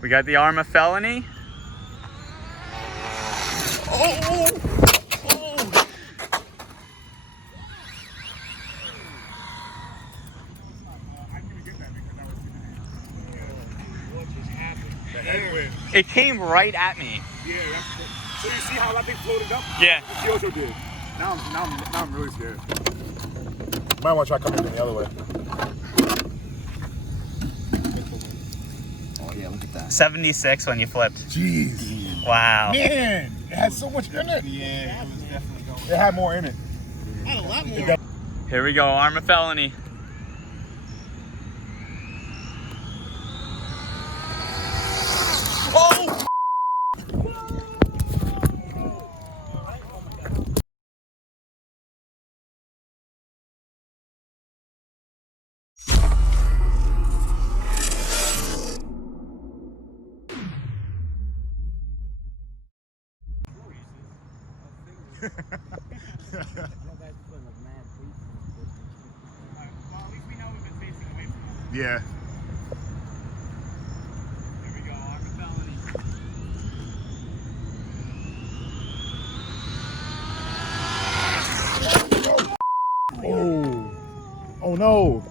We got the Arrma Felony. Oh! It came right at me. Yeah, so you see how that thing floated up? Yeah. She also did. Now I'm really scared. Might want to try coming from the other way. Oh yeah, look at that. 76 when you flipped. Jeez. Wow. Man, it had so much in it. Yeah, it was definitely going. It had more in it. Had a lot more. Here we go, Arrma Felony. Oh! Yeah. Here we go, Arrma Felony. Oh. Oh no.